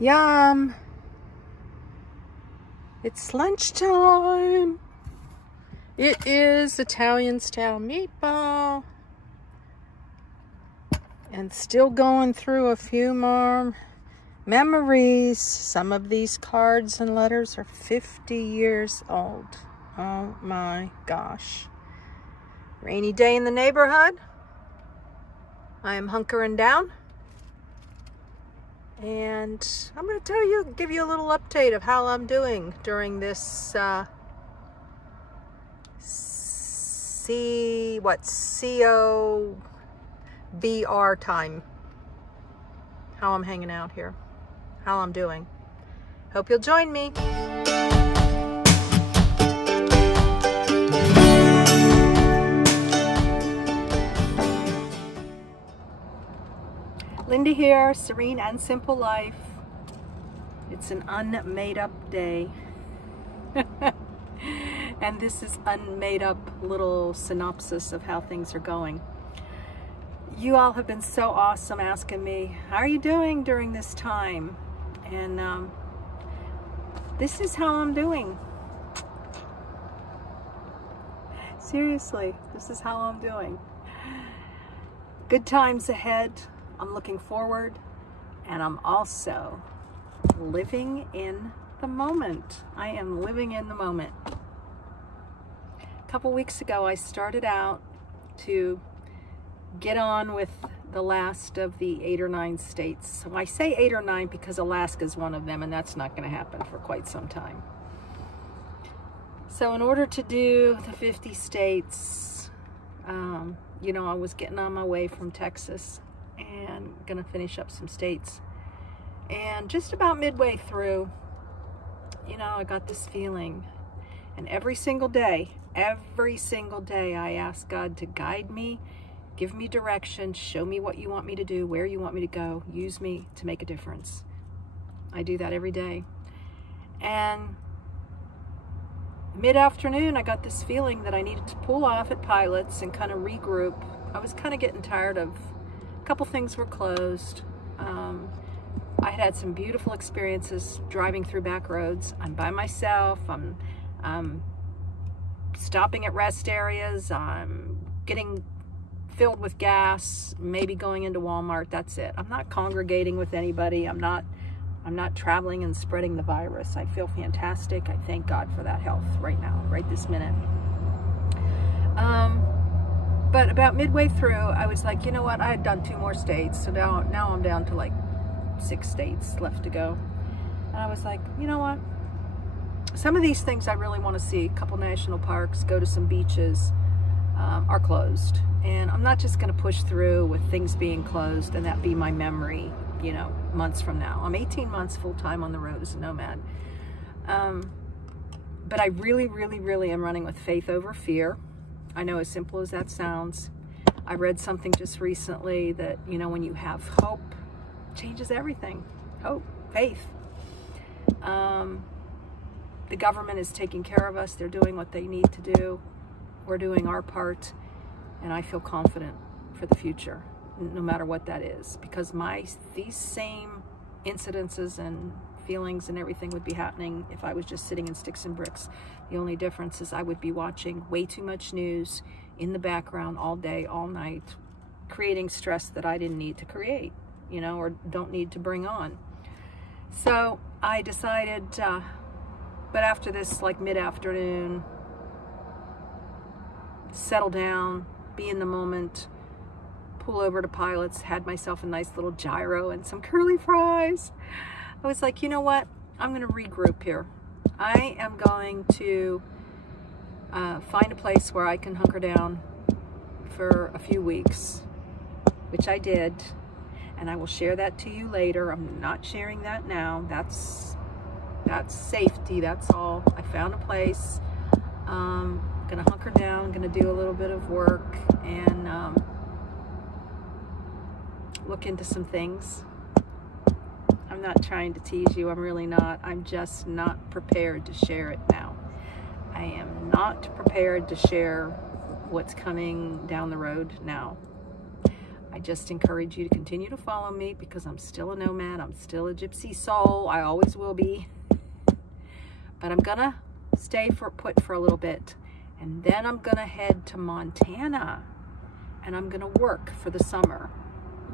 Yum! It's lunchtime. It is Italian-style meatball. And still going through a few more memories. Some of these cards and letters are 50 years old. Oh my gosh. Rainy day in the neighborhood. I am hunkering down. And I'm going to give you a little update of how I'm doing during this COVR time. How I'm hanging out here, how I'm doing. Hope you'll join me. Linda here, Serene and Simple Life. It's an unmade up day. And this is unmade up little synopsis of how things are going. You all have been so awesome asking me, how are you doing during this time? And this is how I'm doing. Seriously, this is how I'm doing. Good times ahead. I'm looking forward, and I'm also living in the moment. I am living in the moment. A couple weeks ago, I started out to get on with the last of the 8 or 9 states. So I say 8 or 9 because Alaska is one of them, and that's not going to happen for quite some time. So in order to do the 50 states, you know, I was getting on my way from Texas and gonna finish up some states. And just about midway through, you know, I got this feeling. And every single day, I ask God to guide me, give me direction, show me what you want me to do, where you want me to go, use me to make a difference. I do that every day. And mid-afternoon, I got this feeling that I needed to pull off at Pilots and kind of regroup. I was kind of getting tired of a couple things were closed. I had some beautiful experiences driving through back roads. I'm by myself. I'm stopping at rest areas. I'm getting filled with gas, maybe going into Walmart. That's it. I'm not congregating with anybody. I'm not traveling and spreading the virus. I feel fantastic. I thank God for that health right now, right this minute. But about midway through, I was like, you know what? I had done 2 more states, so now I'm down to like 6 states left to go. And I was like, you know what? Some of these things I really want to see. A couple national parks, go to some beaches, are closed. And I'm not just going to push through with things being closed and that be my memory, you know, months from now. I'm 18 months full-time on the road as a nomad. But I really, really, really am running with faith over fear. I know, as simple as that sounds. I read something just recently that, you know, when you have hope, changes everything. Hope, faith. The government is taking care of us. They're doing what they need to do. We're doing our part. And I feel confident for the future, no matter what that is. Because these same incidences and feelings and everything would be happening if I was just sitting in sticks and bricks. The only difference is I would be watching way too much news in the background all day, all night, creating stress that I didn't need to create, you know, or don't need to bring on. So I decided, but after this, like mid-afternoon, settle down, be in the moment, pull over to Pilots, had myself a nice little gyro and some curly fries. I was like, you know what? I'm going to regroup here. I am going to find a place where I can hunker down for a few weeks, which I did, and I will share that to you later. I'm not sharing that now. That's safety. That's all. I found a place. Gonna hunker down. Gonna do a little bit of work and look into some things. I'm not trying to tease you. I'm really not. I'm just not prepared to share it now. I am not prepared to share what's coming down the road now. I just encourage you to continue to follow me because I'm still a nomad. I'm still a gypsy soul. I always will be. But I'm gonna stay put for a little bit. And then I'm gonna head to Montana and I'm gonna work for the summer.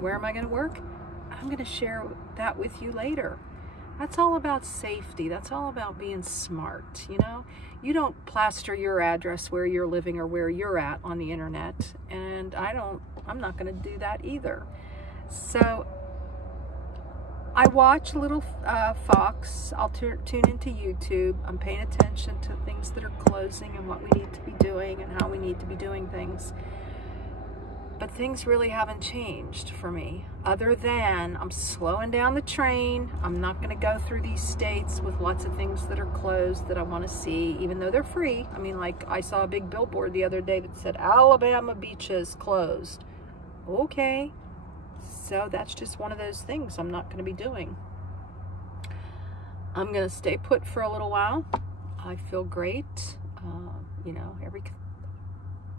Where am I gonna work? I'm gonna share that with you later. That's all about safety. That's all about being smart, you know? You don't plaster your address where you're living or where you're at on the internet, and I'm not gonna do that either. So I watch Little Fox. I'll tune into YouTube. I'm paying attention to things that are closing and what we need to be doing and how we need to be doing things. But things really haven't changed for me, other than I'm slowing down the train. I'm not going to go through these states with lots of things that are closed that I want to see, even though they're free. I mean, like, I saw a big billboard the other day that said, Alabama beaches closed. Okay, so that's just one of those things I'm not going to be doing. I'm going to stay put for a little while. I feel great. You know,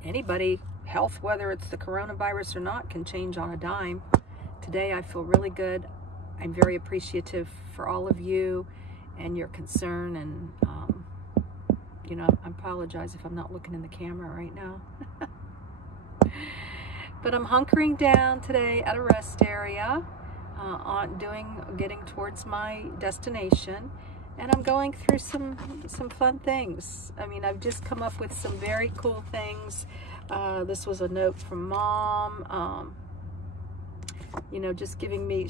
anybody, health, whether it's the coronavirus or not, can change on a dime. Today I feel really good. I'm very appreciative for all of you and your concern, and you know, I apologize if I'm not looking in the camera right now. But I'm hunkering down today at a rest area, getting towards my destination, and I'm going through some fun things. I mean, I've just come up with some very cool things. This was a note from Mom, you know, just giving me,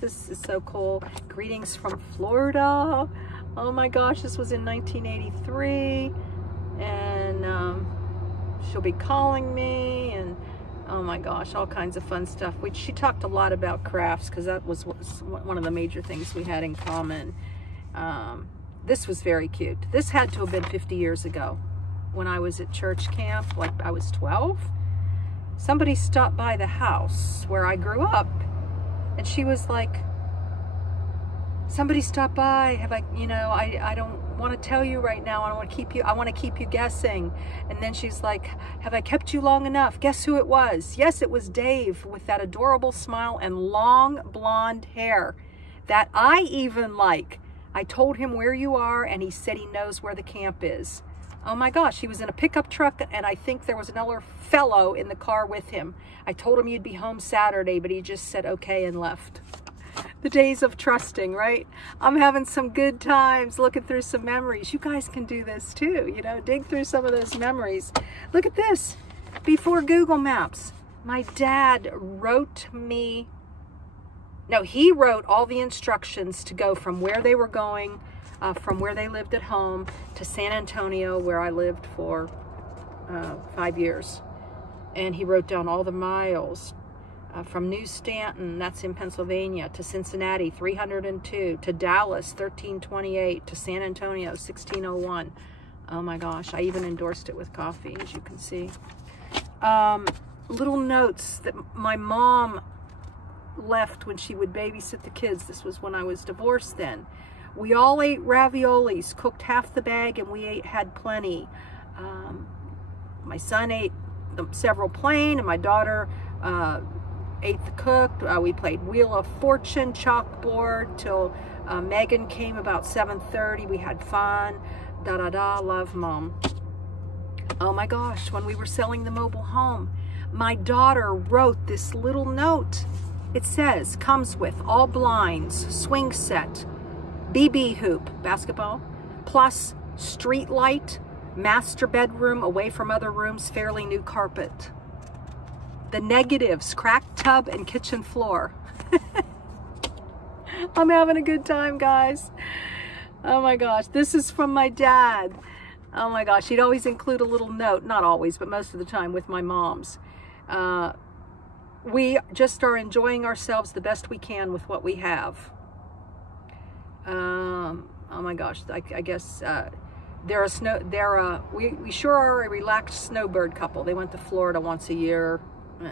this is so cool. Greetings from Florida. Oh my gosh, this was in 1983, and she'll be calling me, and oh my gosh, all kinds of fun stuff. She talked a lot about crafts because that was one of the major things we had in common. This was very cute. This had to have been 50 years ago when I was at church camp, like I was 12. Somebody stopped by the house where I grew up, and she was like, somebody stopped by, I don't want to tell you right now. I want to keep you guessing. And then she's like, have I kept you long enough? Guess who it was? Yes, it was Dave with that adorable smile and long blonde hair that I even like. I told him where you are, and he said he knows where the camp is. Oh my gosh, he was in a pickup truck, and I think there was another fellow in the car with him. I told him you'd be home Saturday, but he just said okay and left. The days of trusting, right? I'm having some good times looking through some memories. You guys can do this too, you know, dig through some of those memories. Look at this. Before Google Maps, my dad wrote me, no, he wrote all the instructions to go from where they were going, from where they lived at home to San Antonio, where I lived for 5 years. And he wrote down all the miles. From New Stanton, that's in Pennsylvania, to Cincinnati, 302, to Dallas, 1328, to San Antonio, 1601. Oh my gosh, I even endorsed it with coffee, as you can see. Little notes that my mom left when she would babysit the kids. This was when I was divorced then. We all ate raviolis, cooked half the bag, and we had plenty. My son ate several plain, and my daughter ate the cooked. We played Wheel of Fortune, chalkboard, till Megan came about 7:30. We had fun. Da-da-da, love, Mom. Oh my gosh, when we were selling the mobile home, my daughter wrote this little note. It says, comes with all blinds, swing set, BB hoop, basketball, plus street light, master bedroom away from other rooms, fairly new carpet. The negatives, cracked tub and kitchen floor. I'm having a good time, guys. Oh my gosh, this is from my dad. Oh my gosh, he'd always include a little note, not always, but most of the time with my mom's. We just are enjoying ourselves the best we can with what we have. Oh my gosh, I guess we sure are a relaxed snowbird couple. They went to Florida once a year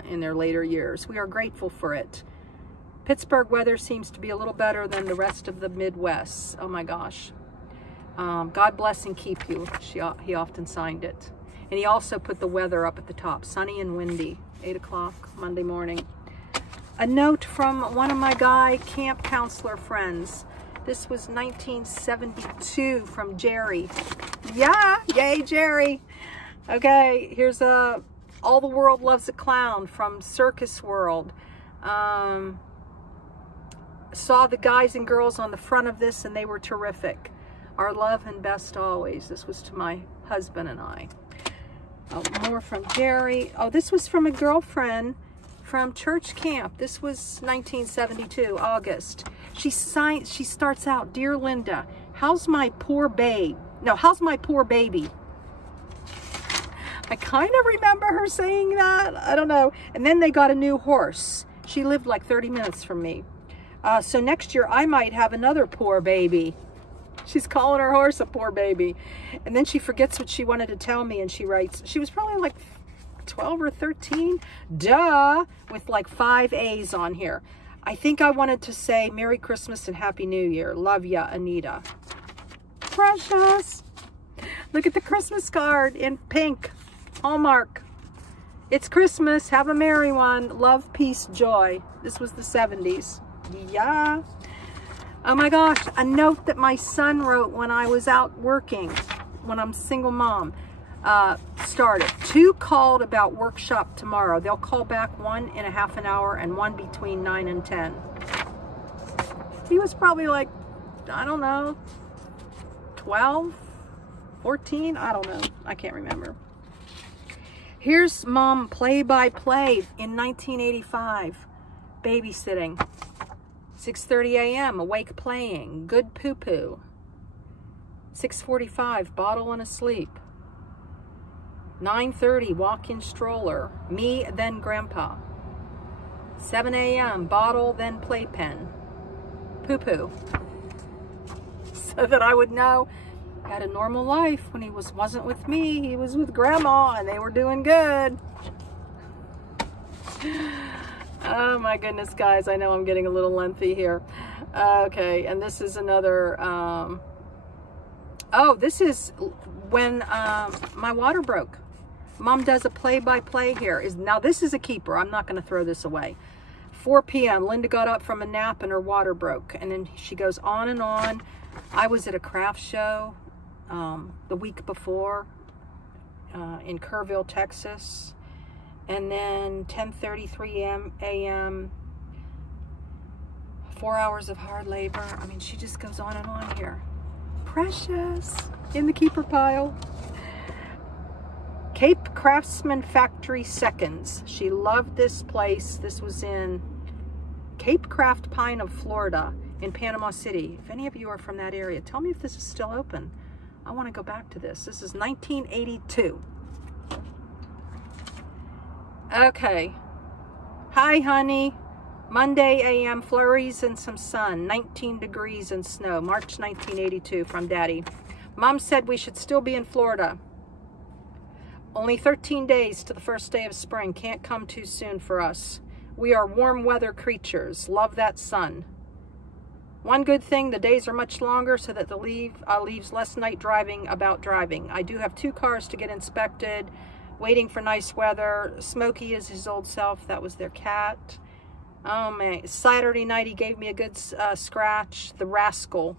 in their later years. We are grateful for it. Pittsburgh weather seems to be a little better than the rest of the Midwest. Oh my gosh. God bless and keep you. He often signed it. And he also put the weather up at the top. Sunny and windy. 8 o'clock Monday morning. A note from one of my guy camp counselor friends. This was 1972 from Jerry. Yeah, yay, Jerry. Okay, here's All the World Loves a Clown from Circus World. Saw the guys and girls on the front of this and they were terrific. Our love and best always. This was to my husband and I. Oh, more from Jerry. Oh, this was from a girlfriend from church camp. This was 1972, August. She starts out, "Dear Linda, how's my poor babe?" No, "How's my poor baby?" I kind of remember her saying that. I don't know. And then they got a new horse. She lived like 30 minutes from me. So next year I might have another poor baby. She's calling her horse a poor baby. And then she forgets what she wanted to tell me and she writes, she was probably like 12 or 13. Duh! With like 5 A's on here. I think I wanted to say Merry Christmas and Happy New Year. Love ya, Anita. Precious! Look at the Christmas card in pink. Hallmark. It's Christmas. Have a merry one. Love, peace, joy. This was the 70s. Yeah. Oh my gosh. A note that my son wrote when I was out working, when I'm single mom. Started. 2 called about workshop tomorrow. They'll call back, 1 in a half an hour and 1 between 9 and 10. He was probably like, I don't know, 12, 14. I don't know. I can't remember. Here's mom play-by-play in 1985. Babysitting. 6:30 a.m. awake playing. Good poo-poo. 6:45 bottle and asleep. 9:30 walk-in stroller. Me then grandpa. 7 a.m. bottle then playpen. Poo-poo. So that I would know had a normal life. When he wasn't with me, he was with grandma and they were doing good. Oh my goodness, guys, I know I'm getting a little lengthy here. Okay, and this is another oh, this is when my water broke. Mom does a play-by-play here. Now this is a keeper. I'm not going to throw this away. 4 p.m. Linda got up from a nap and her water broke, and then she goes on and on. I was at a craft show the week before in Kerrville, Texas, and then 10:33 a.m. 4 hours of hard labor. I mean, she just goes on and on here. Precious in the keeper pile. Cape Craftsman Factory Seconds. She loved this place. This was in Cape Craft Pine of Florida in Panama City. If any of you are from that area, tell me if this is still open. I want to go back to this. This is 1982. Okay. Hi, honey. Monday a.m. flurries and some sun. 19 degrees and snow. March 1982 from Daddy. Mom said we should still be in Florida. Only 13 days to the first day of spring. Can't come too soon for us. We are warm weather creatures. Love that sun. One good thing, the days are much longer so that the leaves less night driving about driving. I do have 2 cars to get inspected. Waiting for nice weather. Smokey is his old self. That was their cat. Oh man. Saturday night he gave me a good scratch. The rascal.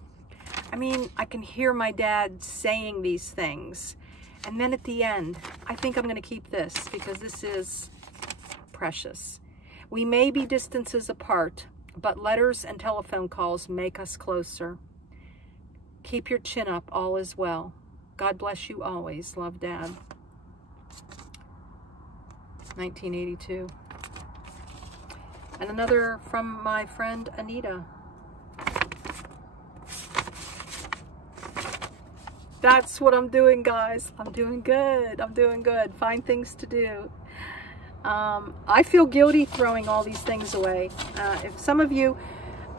I mean, I can hear my dad saying these things. And then at the end, I think I'm going to keep this because this is precious. We may be distances apart, but letters and telephone calls make us closer. Keep your chin up, all is well. God bless you always. Love, Dad. 1982. And another from my friend Anita. That's what I'm doing, guys. I'm doing good. I'm doing good. Find things to do. I feel guilty throwing all these things away. If some of you,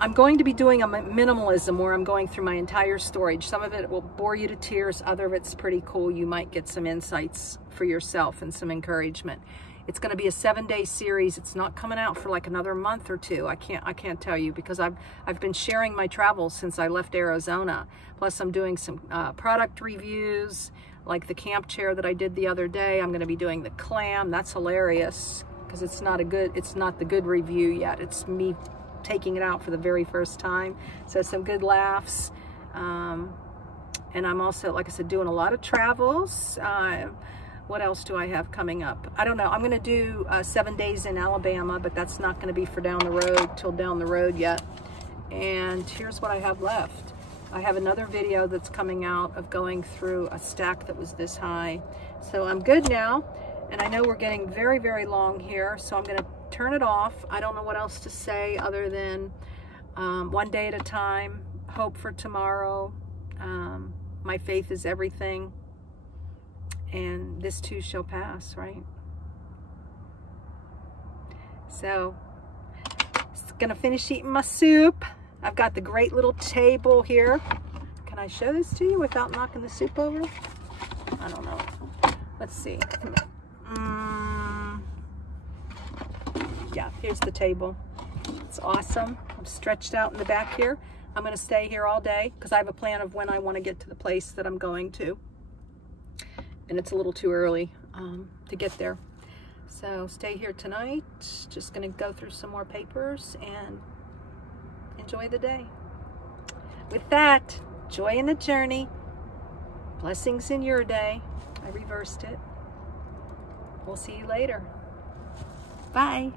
I'm going to be doing a minimalism where I'm going through my entire storage. Some of it will bore you to tears. Other of it's pretty cool. You might get some insights for yourself and some encouragement. It's going to be a 7-day series. It's not coming out for like another month or 2. I can't tell you because I've been sharing my travels since I left Arizona. Plus I'm doing some product reviews, like the camp chair that I did the other day. I'm going to be doing the clam. That's hilarious because it's not the good review yet. It's me taking it out for the very first time. So some good laughs. And I'm also, like I said, doing a lot of travels. What else do I have coming up? I don't know. I'm going to do 7 days in Alabama, but that's not going to be for down the road, till down the road yet. And here's what I have left. I have another video that's coming out of going through a stack that was this high. So I'm good now. And I know we're getting very, very long here, so I'm going to turn it off. I don't know what else to say other than one day at a time, hope for tomorrow. My faith is everything, and this too shall pass, right? So, just gonna finish eating my soup. I've got the great little table here. Can I show this to you without knocking the soup over? I don't know. Let's see. Yeah, here's the table. It's awesome. I'm stretched out in the back here. I'm going to stay here all day because I have a plan of when I want to get to the place that I'm going to. And it's a little too early to get there. So stay here tonight. Just going to go through some more papers and enjoy the day. With that, joy in the journey. Blessings in your day. I reversed it. We'll see you later. Bye.